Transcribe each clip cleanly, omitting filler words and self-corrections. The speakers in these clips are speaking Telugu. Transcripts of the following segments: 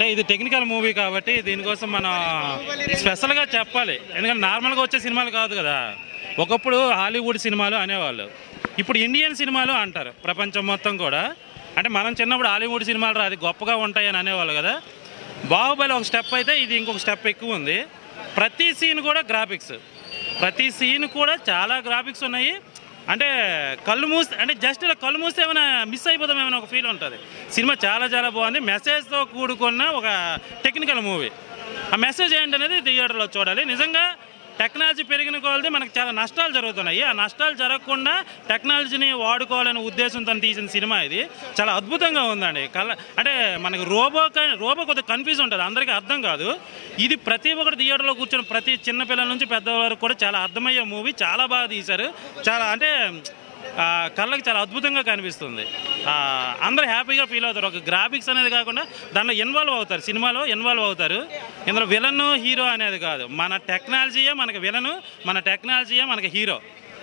అంటే ఇది టెక్నికల్ మూవీ కాబట్టి దీనికోసం మనం స్పెషల్గా చెప్పాలి. ఎందుకంటే నార్మల్గా వచ్చే సినిమాలు కాదు కదా. ఒకప్పుడు హాలీవుడ్ సినిమాలు అనేవాళ్ళు, ఇప్పుడు ఇండియన్ సినిమాలు అంటారు ప్రపంచం మొత్తం కూడా. అంటే మనం చిన్నప్పుడు హాలీవుడ్ సినిమాలు అది గొప్పగా ఉంటాయని అనేవాళ్ళు కదా. బాహుబలి ఒక స్టెప్ అయితే ఇది ఇంకొక స్టెప్ ఎక్కువ ఉంది. ప్రతి సీన్ కూడా గ్రాఫిక్స్, ప్రతి సీన్ కూడా చాలా గ్రాఫిక్స్ ఉన్నాయి. అంటే కళ్ళు మూస్తే, అంటే జస్ట్ ఇలా కళ్ళు మూస్తే ఏమైనా మిస్ అయిపోతాం ఏమైనా ఒక ఫీల్ ఉంటుంది. సినిమా చాలా చాలా బాగుంది. మెసేజ్తో కూడుకున్న ఒక టెక్నికల్ మూవీ. ఆ మెసేజ్ ఏంటనేది థియేటర్లో చూడాలి. నిజంగా టెక్నాలజీ పెరిగిన కొలది మనకు చాలా నష్టాలు జరుగుతున్నాయి. ఆ నష్టాలు జరగకుండా టెక్నాలజీని వాడుకోవాలనే ఉద్దేశంతో తీసిన సినిమా ఇది. చాలా అద్భుతంగా ఉందండి. అంటే మనకి రోబో కొద్దిగా కన్ఫ్యూజ్ ఉంటుంది, అందరికీ అర్థం కాదు. ఇది ప్రతి ఒక్కటి థియేటర్లో కూర్చొని ప్రతి చిన్నపిల్లల నుంచి పెద్దవాళ్ళ వరకు కూడా చాలా అర్థమయ్యే మూవీ. చాలా బాగా తీశారు. చాలా అంటే కళ్ళకి చాలా అద్భుతంగా కనిపిస్తుంది. అందరూ హ్యాపీగా ఫీల్ అవుతారు. ఒక గ్రాఫిక్స్ అనేది కాకుండా దాంట్లో ఇన్వాల్వ్ అవుతారు, సినిమాలో ఇన్వాల్వ్ అవుతారు. ఇందులో విలన్ హీరో అనేది కాదు, మన టెక్నాలజీయే మనకి విలను, మన టెక్నాలజీయే మనకి హీరో.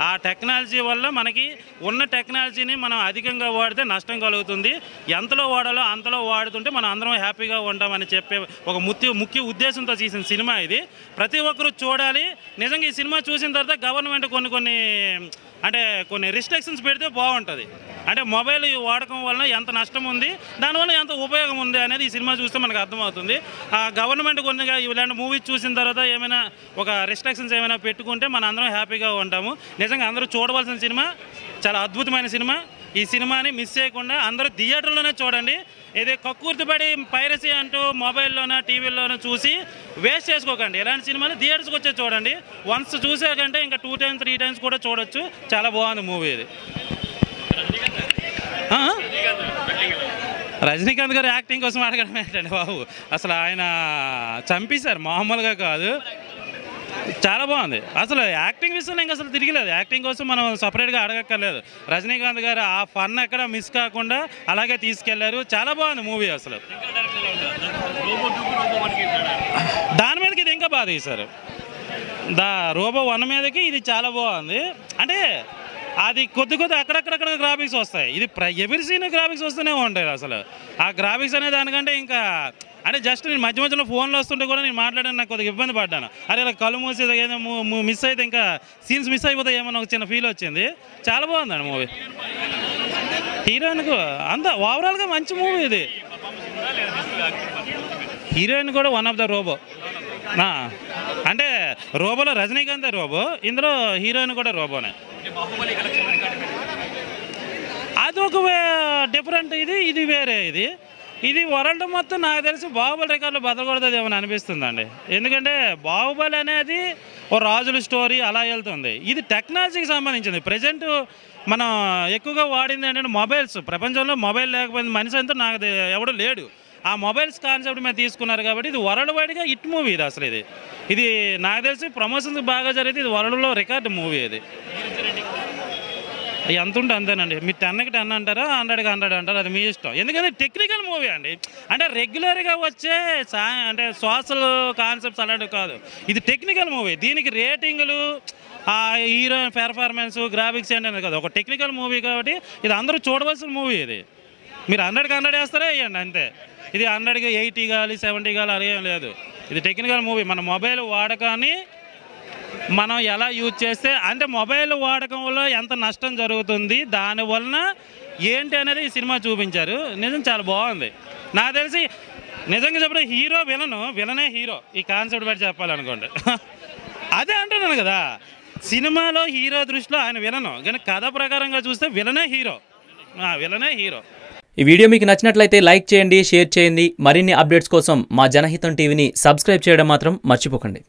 ఆ టెక్నాలజీ వల్ల మనకి ఉన్న టెక్నాలజీని మనం అధికంగా వాడితే నష్టం కలుగుతుంది. ఎంతలో వాడాలో అంతలో వాడుతుంటే మనం అందరం హ్యాపీగా ఉంటామని చెప్పే ఒక ముఖ్య ఉద్దేశంతో తీసిన సినిమా ఇది. ప్రతి ఒక్కరూ చూడాలి. నిజంగా ఈ సినిమా చూసిన తర్వాత గవర్నమెంట్ కొన్ని రిస్ట్రిక్షన్స్ పెడితే బాగుంటుంది. అంటే మొబైల్ వాడకం వలన ఎంత నష్టం ఉంది, దానివల్ల ఎంత ఉపయోగం ఉంది అనేది ఈ సినిమా చూస్తే మనకు అర్థమవుతుంది. గవర్నమెంట్ కొన్నిగా ఇలాంటి మూవీ చూసిన తర్వాత ఏమైనా ఒక రిస్ట్రిక్షన్స్ ఏమైనా పెట్టుకుంటే మన అందరం హ్యాపీగా ఉంటాము. నిజంగా అందరూ చూడవలసిన సినిమా, చాలా అద్భుతమైన సినిమా. ఈ సినిమాని మిస్ చేయకుండా అందరూ థియేటర్లోనే చూడండి. ఇది కక్కుర్తిపడి పైరసీ అంటూ మొబైల్లోనో టీవీల్లోనో చూసి వేస్ట్ చేసుకోకండి. ఇలాంటి సినిమాలు థియేటర్స్కి వచ్చే చూడండి. వన్స్ చూసాకంటే ఇంకా 2 times 3 times కూడా చూడొచ్చు. చాలా బాగుంది మూవీ ఇది. రజనీకాంత్ గారు యాక్టింగ్ కోసం అడగడం ఏంటండి బాబు, అసలు ఆయన చంపేశారు, మామూలుగా కాదు. చాలా బాగుంది. అసలు యాక్టింగ్ విషయంలో ఇంకా అసలు తిరిగిలేదు. యాక్టింగ్ కోసం మనం సపరేట్గా అడగక్కర్లేదు. రజనీకాంత్ గారు ఆ ఫన్ ఎక్కడ మిస్ కాకుండా అలాగే తీసుకెళ్లారు. చాలా బాగుంది మూవీ. అసలు దాని మీదకి ఇది ఇంకా బాగా తీశారు. రోబో 1 మీదకి ఇది చాలా బాగుంది. అంటే అది కొద్ది అక్కడక్కడ గ్రాఫిక్స్ వస్తాయి. ఇది ఎవరి సీన్ గ్రాఫిక్స్ వస్తూనే ఉంటాయి. అసలు ఆ గ్రాఫిక్స్ అనే దానికంటే ఇంకా అంటే జస్ట్ నేను మధ్యలో ఫోన్లో వస్తుంటే కూడా నేను మాట్లాడాను, నాకు కొద్దిగా ఇబ్బంది పడ్డాను. అరే ఇలా కళ్ళు మూసి ఏదో మిస్ అయితే ఇంకా సీన్స్ మిస్ అయిపోతాయి ఏమో ఒక చిన్న ఫీల్ వచ్చింది. చాలా బాగుందండి మూవీ. హీరోయిన్కు అంతా ఓవరాల్గా మంచి మూవీ ఇది. హీరోయిన్ కూడా వన్ ఆఫ్ ద రోబో. అంటే రోబోలో రజనీకాంత్ రోబో, ఇందులో హీరోయిన్ కూడా రోబోనే. అది ఒక డిఫరెంట్, ఇది వేరే. ఇది వరల్డ్ మొత్తం నాకు తెలిసి బాహుబలి రికార్డులో బదలకూడదు ఏమని అనిపిస్తుందండి. ఎందుకంటే బాహుబలి అనేది ఓ రాజుల స్టోరీ అలా వెళ్తుంది. ఇది టెక్నాలజీకి సంబంధించింది. ప్రజెంట్ మనం ఎక్కువగా వాడింది ఏంటంటే మొబైల్స్. ప్రపంచంలో మొబైల్ లేకపోయింది మనిషి అంతా నాకు ఎవడు లేడు. ఆ మొబైల్స్ కాన్సెప్ట్ మీద తీసుకున్నారు కాబట్టి ఇది వరల్డ్ వైడ్గా హిట్ మూవీ. ఇది అసలు ఇది నాకు తెలిసి ప్రమోషన్స్ బాగా జరిగితే ఇది వరల్డ్లో రికార్డు మూవీ. ఇది ఎంత ఉంటే అంతేనండి. మీరు 10కి 10 అంటారా, 100కి 100 అంటారా, అది మీ ఇష్టం. ఎందుకంటే టెక్నికల్ మూవీ అండి. అంటే రెగ్యులర్గా వచ్చే అంటే సోషల్ కాన్సెప్ట్స్ అలాంటివి కాదు. ఇది టెక్నికల్ మూవీ. దీనికి రేటింగ్లు, హీరోయిన్ పెర్ఫార్మెన్స్, గ్రాఫిక్స్ ఏంటనేది కాదు. ఒక టెక్నికల్ మూవీ కాబట్టి ఇది అందరూ చూడవలసిన మూవీ. ఇది మీరు 100కి 100 వేస్తారే వేయండి అంతే. ఇది 100కి 80 కావాలి, 70 కావాలి అలా ఏం లేదు. ఇది టెక్నికల్ మూవీ. మన మొబైల్ వాడకాన్ని మనం ఎలా యూజ్ చేస్తే, అంటే మొబైల్ వాడకం వల్ల ఎంత నష్టం జరుగుతుంది, దానివలన ఏంటి అనేది ఈ సినిమా చూపించారు. నిజం చాలా బాగుంది. నాకు తెలిసి నిజంగా చెప్పడం హీరో విలనే హీరో. ఈ కాన్సెప్ట్ బట్టి చెప్పాలనుకోండి అదే అంటున్నాను కదా. సినిమాలో హీరో దృష్టిలో ఆయన విలను, కానీ కథ ప్రకారంగా చూస్తే విలనే హీరో. ఈ వీడియో మీకు నచ్చినట్లయితే లైక్ చేయండి, షేర్ చేయండి. మరిన్ని అప్డేట్స్ కోసం మా జనహితం టీవీని సబ్స్క్రైబ్ చేయడం మాత్రం మర్చిపోకండి.